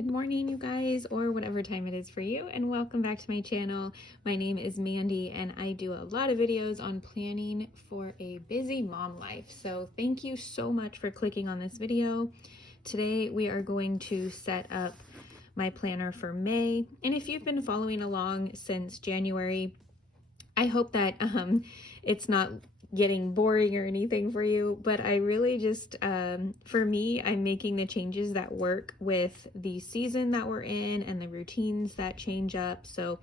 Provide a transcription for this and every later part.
Good morning, you guys, or whatever time it is for you, and welcome back to my channel. My name is Mandy, and I do a lot of videos on planning for a busy mom life. So thank you so much for clicking on this video. Today we are going to set up my planner for May, and if you've been following along since January, I hope that it's not getting boring or anything for you, but I really just, for me, I'm making the changes that work with the season that we're in and the routines that change up. So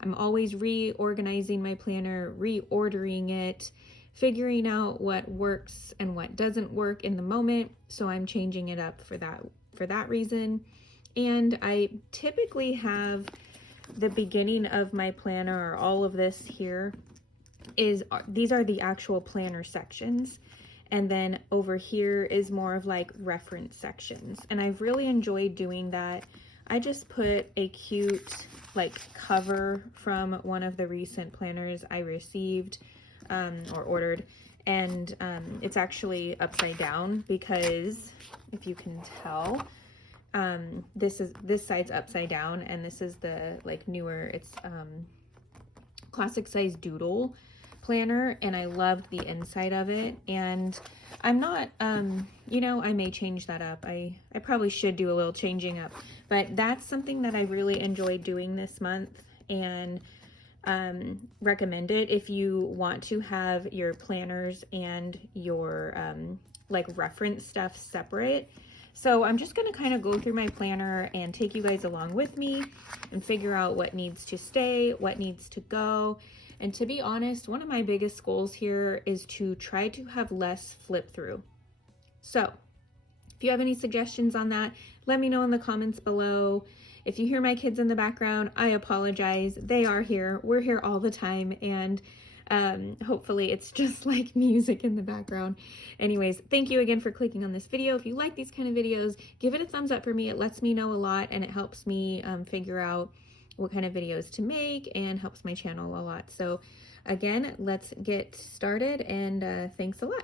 I'm always reorganizing my planner, reordering it, figuring out what works and what doesn't work in the moment. So I'm changing it up for that reason. And I typically have the beginning of my planner, or all of this here, these are the actual planner sections, and then over here is more of like reference sections, and I've really enjoyed doing that. I just put a cute like cover from one of the recent planners I received or ordered, and it's actually upside down because if you can tell, this side's upside down, and this is the like newer, it's classic size doodle planner, and I loved the inside of it. And I'm not you know, I may change that up. I probably should do a little changing up, but that's something that I really enjoyed doing this month, and recommend it if you want to have your planners and your like reference stuff separate. So I'm just going to kind of go through my planner and take you guys along with me and figure out what needs to stay, what needs to go. And to be honest, one of my biggest goals here is to try to have less flip through. So if you have any suggestions on that, let me know in the comments below. If you hear my kids in the background, I apologize. They are here. We're here all the time, and hopefully it's just like music in the background. Anyways, thank you again for clicking on this video. If you like these kind of videos, give it a thumbs up for me. It lets me know a lot, and it helps me figure out what kind of videos to make, and helps my channel a lot. So again, let's get started, and thanks a lot.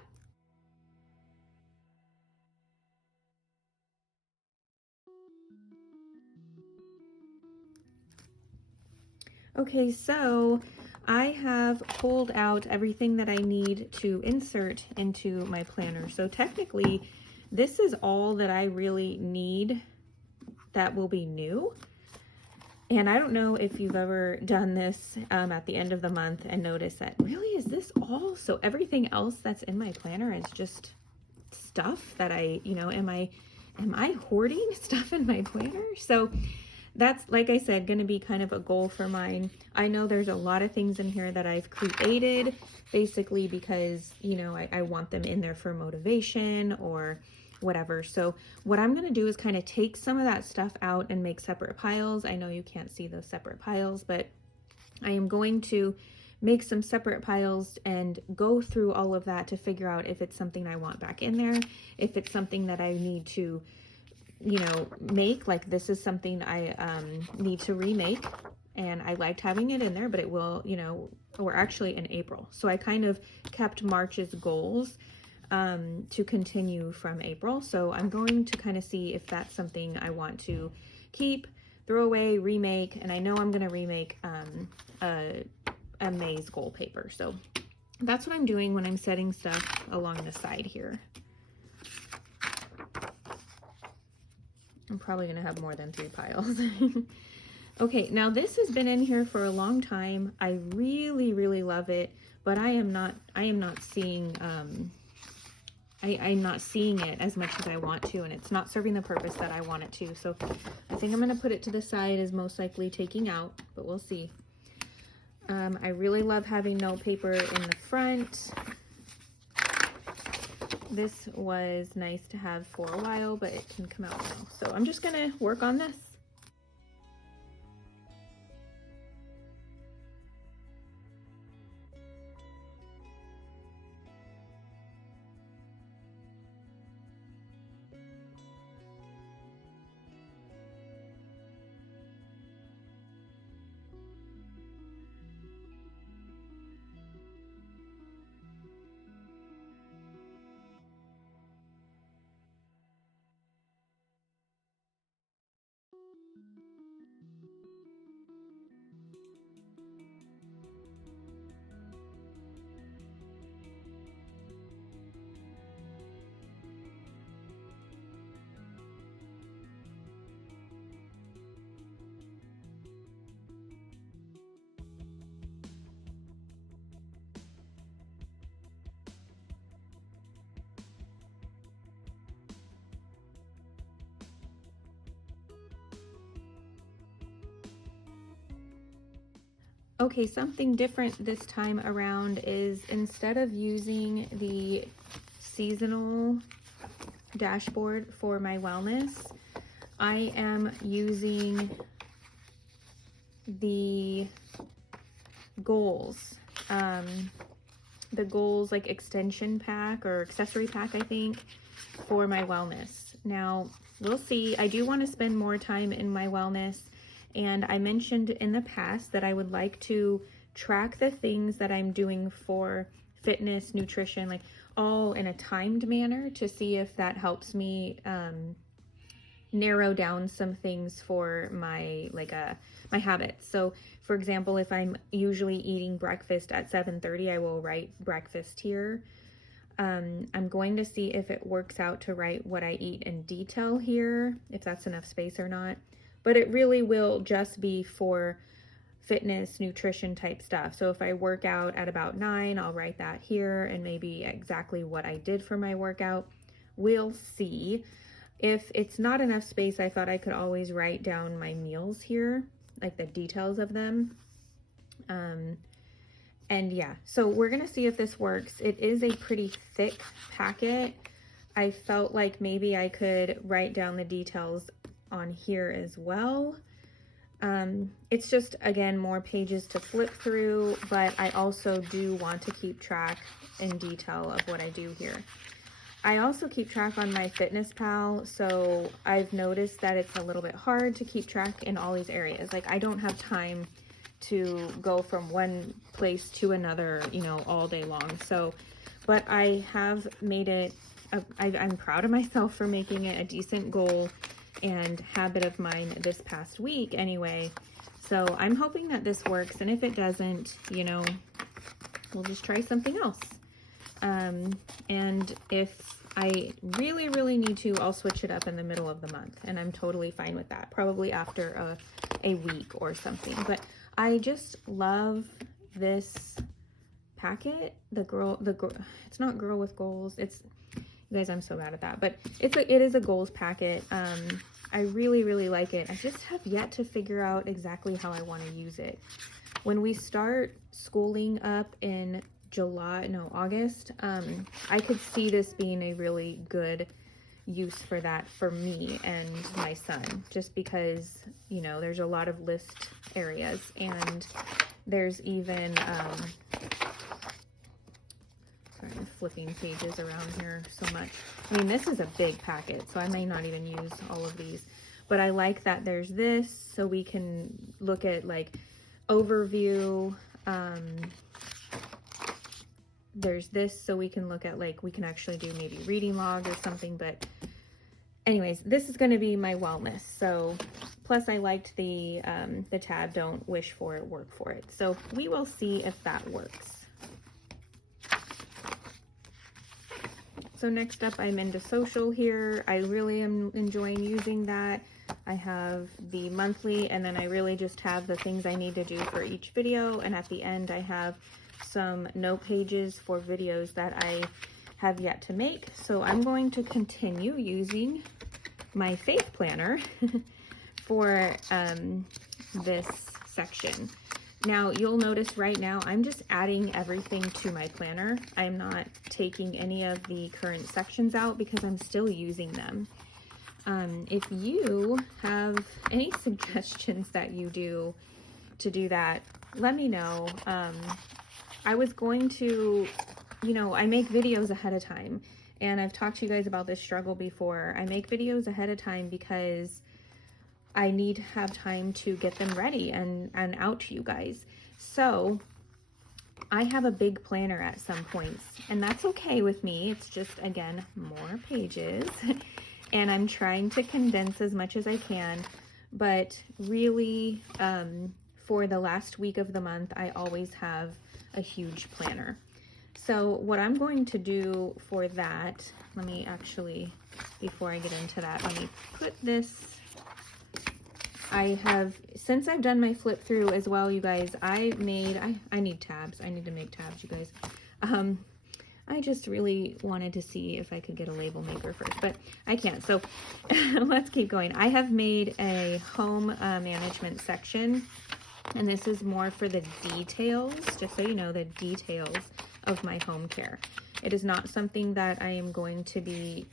Okay, so I have pulled out everything that I need to insert into my planner. So technically, this is all that I really need that will be new. And I don't know if you've ever done this at the end of the month and noticed that, really, is this all? So everything else that's in my planner is just stuff that I, you know, am I hoarding stuff in my planner? So that's, like I said, going to be kind of a goal for mine. I know there's a lot of things in here that I've created basically because, you know, I want them in there for motivation or whatever. So what I'm going to do is kind of take some of that stuff out and make separate piles. I know you can't see those separate piles, but I am going to make some separate piles and go through all of that to figure out if it's something I want back in there, if it's something that I need to, you know, make. Like this is something I need to remake, and I liked having it in there, but it will, you know, we're actually in April, so I kind of kept March's goals to continue from April. So I'm going to kind of see if that's something I want to keep, throw away, remake. And I know I'm going to remake a May's goal paper. So that's what I'm doing when I'm setting stuff along the side here. I'm probably going to have more than 3 piles. Okay, now this has been in here for a long time. I really, really love it, but I am not seeing I'm not seeing it as much as I want to, and it's not serving the purpose that I want it to. So I think I'm going to put it to the side as most likely taking out, but we'll see. I really love having note paper in the front. This was nice to have for a while, but it can come out now. So I'm just going to work on this. Okay, something different this time around is instead of using the seasonal dashboard for my wellness, I am using the goals. The goals like extension pack or accessory pack, I think, for my wellness. Now, we'll see. I do want to spend more time in my wellness. And I mentioned in the past that I would like to track the things that I'm doing for fitness, nutrition, like all in a timed manner to see if that helps me narrow down some things for my my habits. So for example, if I'm usually eating breakfast at 7:30, I will write breakfast here. I'm going to see if it works out to write what I eat in detail here, if that's enough space or not. But it really will just be for fitness, nutrition type stuff. So if I work out at about 9, I'll write that here and maybe exactly what I did for my workout. We'll see. If it's not enough space, I thought I could always write down my meals here, like the details of them. And yeah, so we're gonna see if this works. It is a pretty thick packet. I felt like maybe I could write down the details on here as well. It's just, again, more pages to flip through, but I also do want to keep track in detail of what I do here. I also keep track on my FitnessPal, so I've noticed that it's a little bit hard to keep track in all these areas. Like, I don't have time to go from one place to another, you know, all day long. So, but I have made it, I'm proud of myself for making it a decent goal and habit of mine this past week anyway. So I'm hoping that this works, and if it doesn't, you know, we'll just try something else. And if I really, really need to, I'll switch it up in the middle of the month, and I'm totally fine with that, probably after a week or something. But I just love this packet. It's not Girl with Goals. It's, you guys, I'm so bad at that, but it is a goals packet. I really, really like it. I just have yet to figure out exactly how I want to use it. When we start schooling up in August, I could see this being a really good use for that for me and my son, just because, you know, there's a lot of list areas, and there's even, sorry, I'm flipping pages around here so much. I mean, this is a big packet, so I may not even use all of these, but I like that there's this, so we can look at like overview. There's this, so we can look at, like, we can actually do maybe reading log or something. But anyways, this is going to be my wellness. So plus I liked the tab, don't wish for it, work for it. So we will see if that works. So next up, I'm into social here. I really am enjoying using that. I have the monthly, and then I really just have the things I need to do for each video. And at the end, I have some note pages for videos that I have yet to make. So I'm going to continue using my faith planner for this section. Now you'll notice right now I'm just adding everything to my planner. I'm not taking any of the current sections out because I'm still using them. If you have any suggestions that you do to do that, let me know. I was going to, you know, I make videos ahead of time, and I've talked to you guys about this struggle before. I make videos ahead of time because I need to have time to get them ready and out to you guys. So I have a big planner at some points, and that's okay with me. It's just, again, more pages, and I'm trying to condense as much as I can, but really, for the last week of the month, I always have a huge planner. So what I'm going to do for that, let me actually, before I get into that, let me put this, I have, since I've done my flip through as well, you guys, I need tabs. I need to make tabs, you guys. I just really wanted to see if I could get a label maker first, but I can't. So let's keep going. I have made a home management section And this is more for the details, just so you know, the details of my home care. It is not something that I am going to be,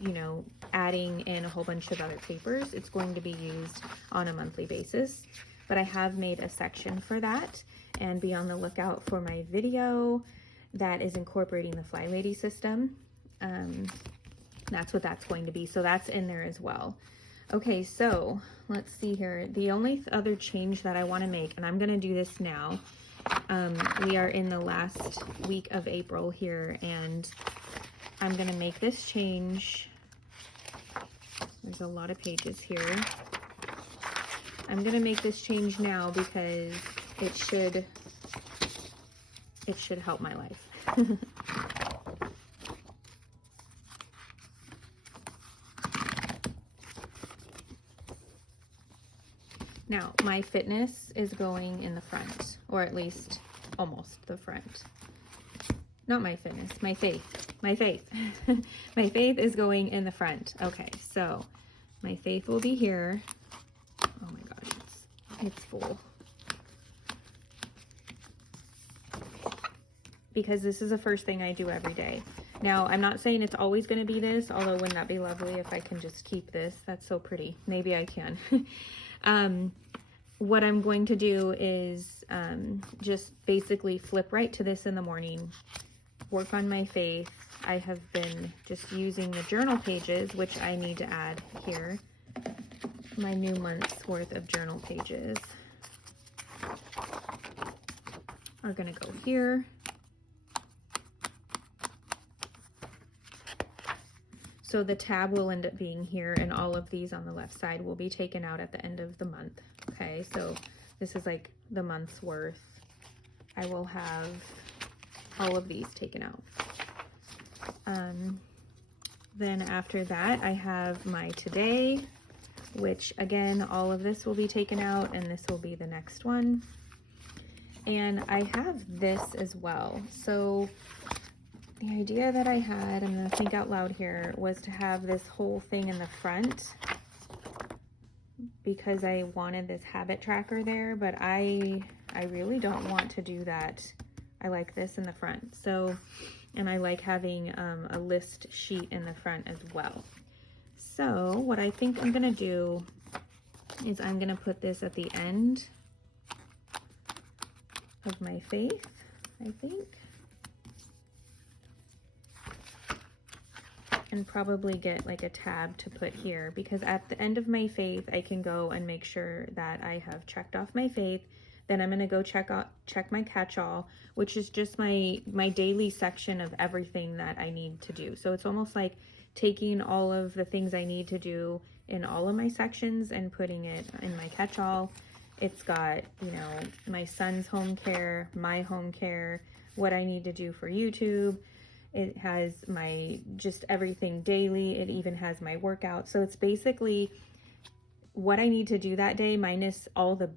you know, adding in a whole bunch of other papers. It's going to be used on a monthly basis, but I have made a section for that, and be on the lookout for my video that is incorporating the Fly Lady system. That's what that's going to be. So that's in there as well. Okay, so let's see here. The only other change that I want to make, and I'm going to do this now. We are in the last week of April here, and I'm going to make this change. There's a lot of pages here. I'm going to make this change now because it should help my life. Now, my fitness is going in the front, or at least almost the front. Not my fitness, my faith. My faith. My faith is going in the front. Okay, so my faith will be here. Oh my gosh, it's full. Because this is the first thing I do every day. Now, I'm not saying it's always going to be this, although wouldn't that be lovely if I can just keep this? That's so pretty. Maybe I can. What I'm going to do is just basically flip right to this in the morning, work on my faith. I have been just using the journal pages, which I need to add here. My new month's worth of journal pages are going to go here. So the tab will end up being here, and all of these on the left side will be taken out at the end of the month. Okay, so this is like the month's worth. I will have all of these taken out. Then after that, I have my today, which again, all of this will be taken out, and this will be the next one. And I have this as well. So the idea that I had, I'm going to think out loud here, was to have this whole thing in the front because I wanted this habit tracker there, but I really don't want to do that. I like this in the front. So, and I like having a list sheet in the front as well. So what I think I'm going to do is I'm going to put this at the end of my faith, I think. And probably get like a tab to put here, because at the end of my faith, I can go and make sure that I have checked off my faith. Then I'm going to go check my catch-all, which is just my daily section of everything that I need to do. So it's almost like taking all of the things I need to do in all of my sections and putting it in my catch-all. It's got, you know, my son's home care, my home care, what I need to do for YouTube. It has my just everything daily. It even has my workout. So it's basically what I need to do that day minus all the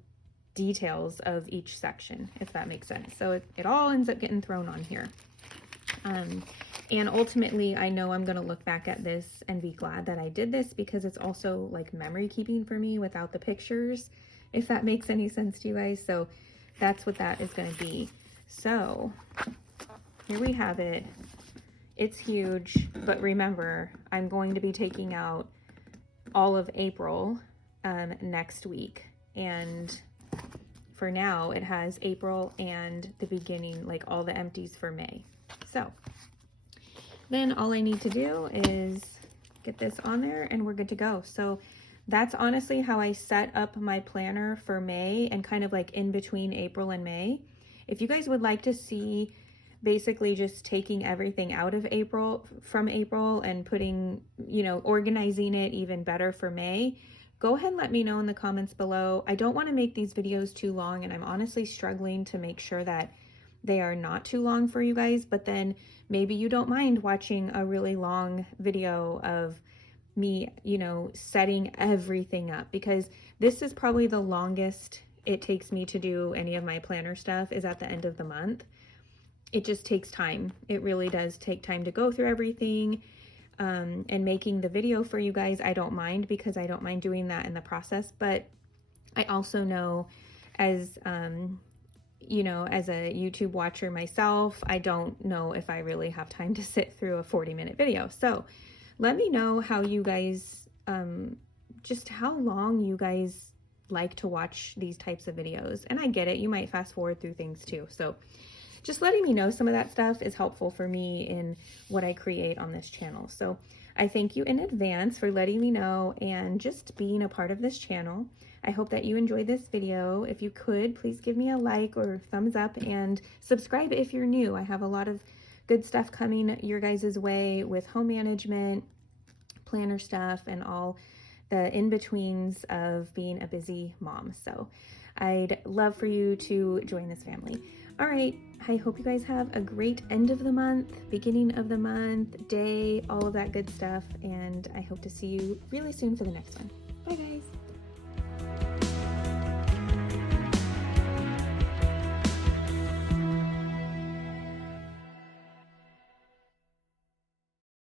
details of each section, if that makes sense. So it all ends up getting thrown on here. And ultimately, I know I'm going to look back at this and be glad that I did this, because it's also like memory keeping for me without the pictures, if that makes any sense to you guys. So that's what that is going to be. So here we have it. It's huge, but remember, I'm going to be taking out all of April next week. And for now, it has April and the beginning, like all the empties for May. So then all I need to do is get this on there and we're good to go. So that's honestly how I set up my planner for May and kind of like in between April and May. If you guys would like to see basically just taking everything out of from April and putting, you know, organizing it even better for May, go ahead and let me know in the comments below. I don't want to make these videos too long, and I'm honestly struggling to make sure that they are not too long for you guys, but then maybe you don't mind watching a really long video of me, you know, setting everything up, because this is probably the longest it takes me to do any of my planner stuff is at the end of the month. It just takes time. It really does take time to go through everything. And making the video for you guys, I don't mind, because I don't mind doing that in the process. But I also know as, you know, as a YouTube watcher myself, I don't know if I really have time to sit through a 40-minute video. So let me know how you guys, just how long you guys like to watch these types of videos. And I get it, you might fast forward through things too. So just letting me know some of that stuff is helpful for me in what I create on this channel. So I thank you in advance for letting me know and just being a part of this channel. I hope that you enjoyed this video. If you could, please give me a like or thumbs up and subscribe if you're new. I have a lot of good stuff coming your guys' way with home management, planner stuff, and all the in-betweens of being a busy mom. So I'd love for you to join this family. All right, I hope you guys have a great end of the month, beginning of the month, day, all of that good stuff, and I hope to see you really soon for the next one. Bye guys.